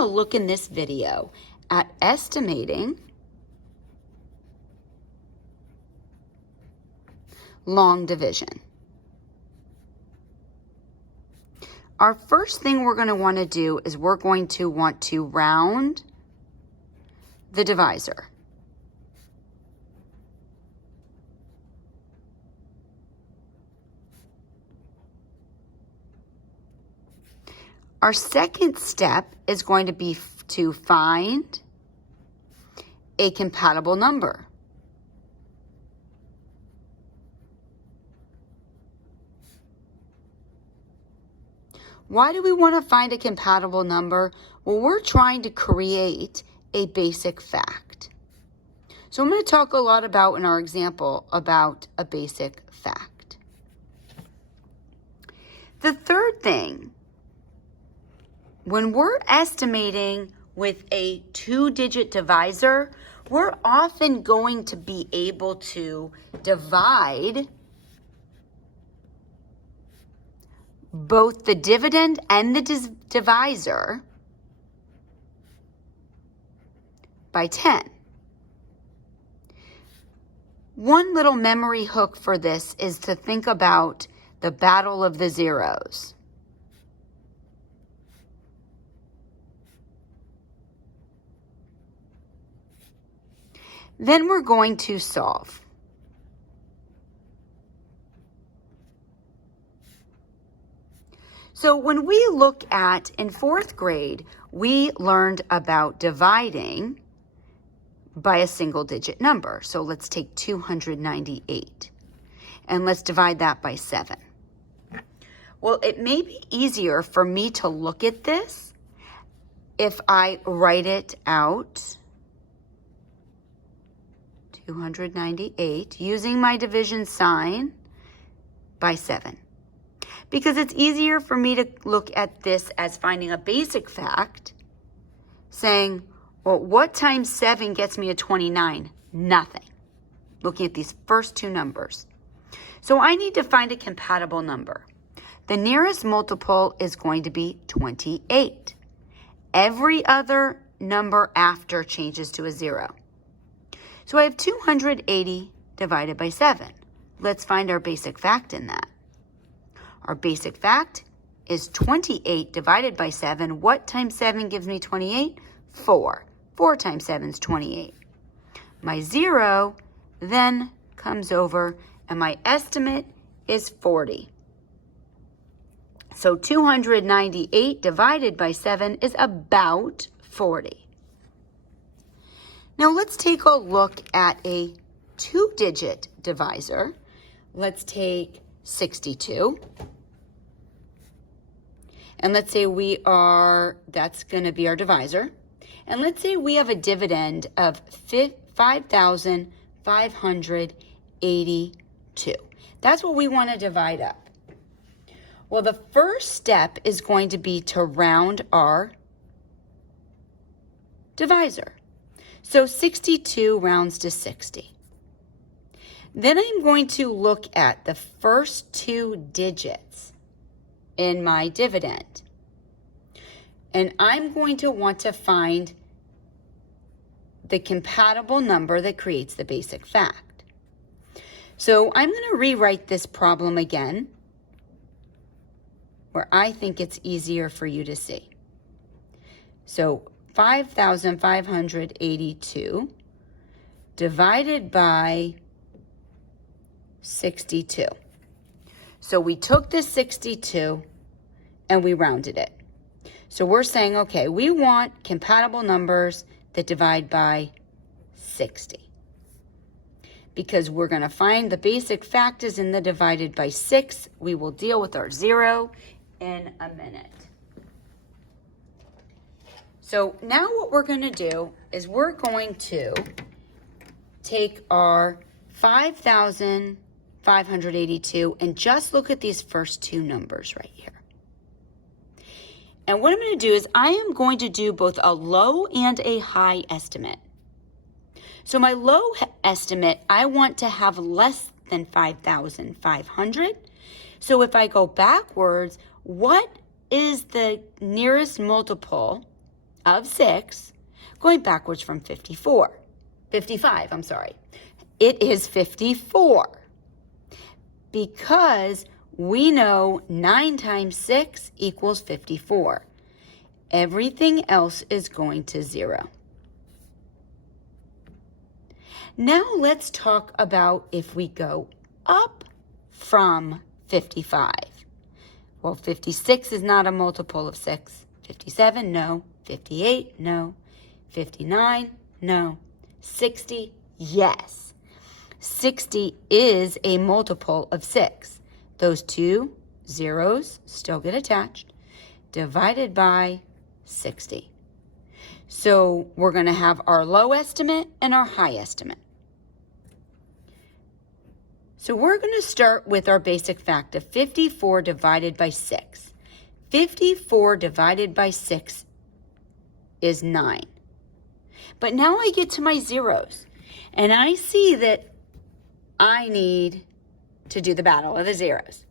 to look in this video at estimating long division. Our first thing we're going to want to do is we're going to want to round the divisor. Our second step is going to be to find a compatible number. Why do we want to find a compatible number? Well, we're trying to create a basic fact. So I'm going to talk a lot about, in our example, about a basic fact. The third thing, when we're estimating with a 2-digit divisor, we're often going to be able to divide both the dividend and the divisor by 10. One little memory hook for this is to think about the Battle of the Zeros. Then we're going to solve. So when we look at, in 4th grade, we learned about dividing by a single digit number. So let's take 298 and let's divide that by 7. Well, it may be easier for me to look at this if I write it out. 298 using my division sign by 7. Because it's easier for me to look at this as finding a basic fact, saying, well, what times 7 gets me to 29? Nothing. Looking at these first two numbers. So I need to find a compatible number. The nearest multiple is going to be 28. Every other number after changes to a 0. So I have 280 divided by 7. Let's find our basic fact in that. Our basic fact is 28 divided by 7. What times 7 gives me 28? 4. 4 times 7 is 28. My 0 then comes over and my estimate is 40. So 298 divided by 7 is about 40. Now let's take a look at a 2-digit divisor. Let's take 62. And let's say that's going to be our divisor. And let's say we have a dividend of 5,582. That's what we want to divide up. Well, the first step is going to be to round our divisor. So 62 rounds to 60. Then I'm going to look at the first 2 digits in my dividend. And I'm going to want to find the compatible number that creates the basic fact. So I'm going to rewrite this problem again, where I think it's easier for you to see. So 5,582 divided by 62. So we took this 62 and we rounded it. So we're saying, okay, we want compatible numbers that divide by 60. Because we're going to find the basic fact is in the divided by 6. We will deal with our 0 in a minute. So now what we're going to do is we're going to take our 5,582 and just look at these first 2 numbers right here. And what I'm going to do is I am going to do both a low and a high estimate. So my low estimate, I want to have less than 5,500. So if I go backwards, what is the nearest multiple of 6, going backwards from 55, I'm sorry. It is 54 because we know 9 times 6 equals 54. Everything else is going to 0. Now let's talk about if we go up from 55. Well, 56 is not a multiple of 6. 57, no. 58, no. 59, no. 60, yes. 60 is a multiple of 6. Those two zeros still get attached, divided by 60. So we're going to have our low estimate and our high estimate. So we're going to start with our basic fact of 54 divided by 6. 54 divided by 6 is 9. But now I get to my zeros, and I see that I need to do the battle of the zeros.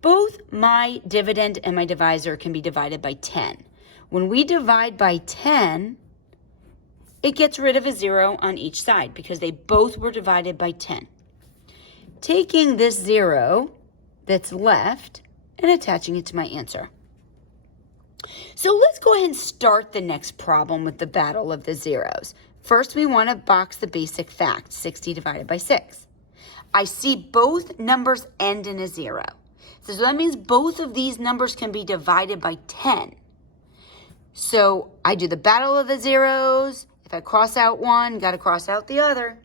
Both my dividend and my divisor can be divided by 10. When we divide by 10, it gets rid of a 0 on each side because they both were divided by 10. Taking this 0 that's left and attaching it to my answer. So let's go ahead and start the next problem with the battle of the zeros. First, we want to box the basic fact, 60 divided by 6. I see both numbers end in a 0. So that means both of these numbers can be divided by 10. So I do the battle of the zeros. If I cross out one, got to cross out the other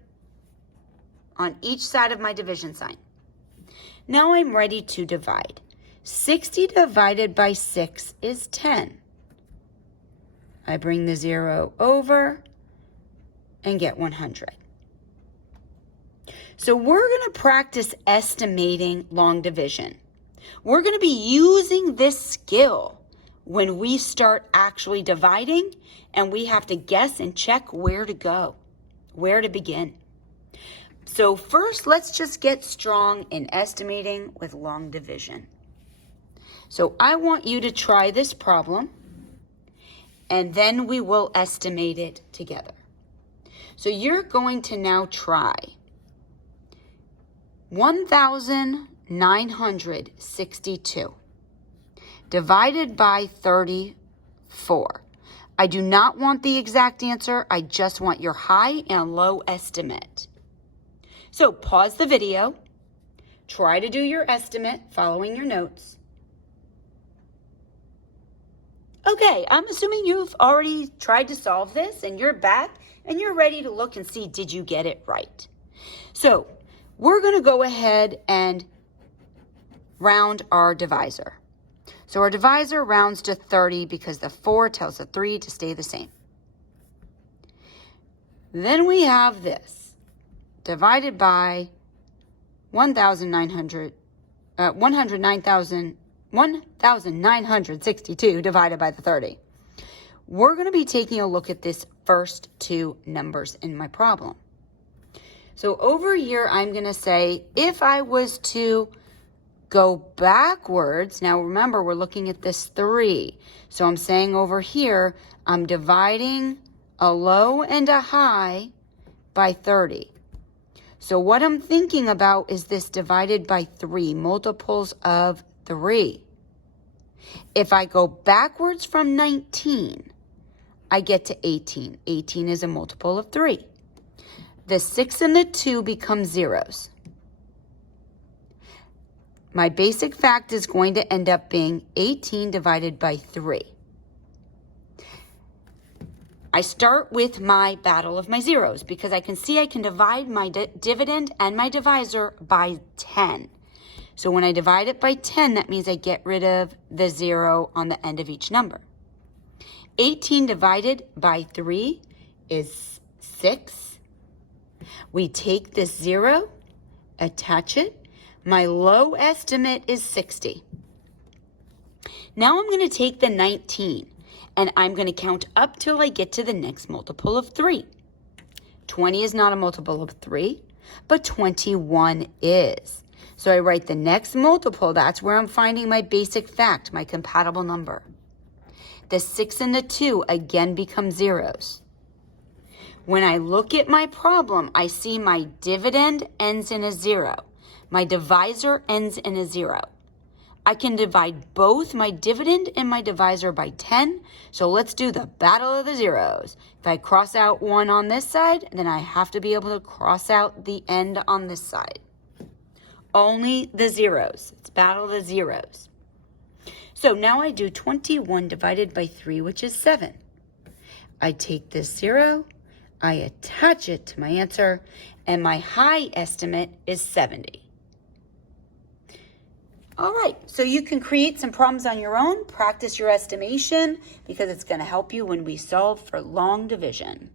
on each side of my division sign. Now I'm ready to divide. 60 divided by 6 is 10. I bring the 0 over and get 100. So we're going to practice estimating long division. We're going to be using this skill when we start actually dividing, and we have to guess and check where to go, where to begin. So first, let's just get strong in estimating with long division. So I want you to try this problem, and then we will estimate it together. So you're going to now try 1,962 divided by 34. I do not want the exact answer. I just want your high and low estimate. So pause the video. Try to do your estimate following your notes. Okay, I'm assuming you've already tried to solve this and you're back and you're ready to look and see, did you get it right? So we're going to go ahead and round our divisor. So our divisor rounds to 30 because the 4 tells the 3 to stay the same. Then we have this divided by 1,962 divided by the 30. We're going to be taking a look at this first two numbers in my problem. So over here, I'm going to say if I was to go backwards, now remember we're looking at this 3. So I'm saying over here, I'm dividing a low and a high by 30. So what I'm thinking about is this divided by 3, multiples of 3. If I go backwards from 19, I get to 18. 18 is a multiple of 3. The 6 and the 2 become zeros. My basic fact is going to end up being 18 divided by 3. I start with my battle of my zeros because I can see I can divide my dividend and my divisor by 10. So when I divide it by 10, that means I get rid of the 0 on the end of each number. 18 divided by 3 is 6. We take this 0, attach it. My low estimate is 60. Now I'm going to take the 19 and I'm going to count up till I get to the next multiple of 3. 20 is not a multiple of 3, but 21 is. So I write the next multiple. That's where I'm finding my basic fact, my compatible number. The 6 and the 2 again become zeros. When I look at my problem, I see my dividend ends in a 0. My divisor ends in a 0. I can divide both my dividend and my divisor by 10. So let's do the battle of the zeros. If I cross out 1 on this side, then I have to be able to cross out the end on this side. Only the zeros. It's battle of the zeros. So now I do 21 divided by 3, which is 7. I take this 0, I attach it to my answer, and my high estimate is 70. All right, so you can create some problems on your own, practice your estimation, because it's going to help you when we solve for long division.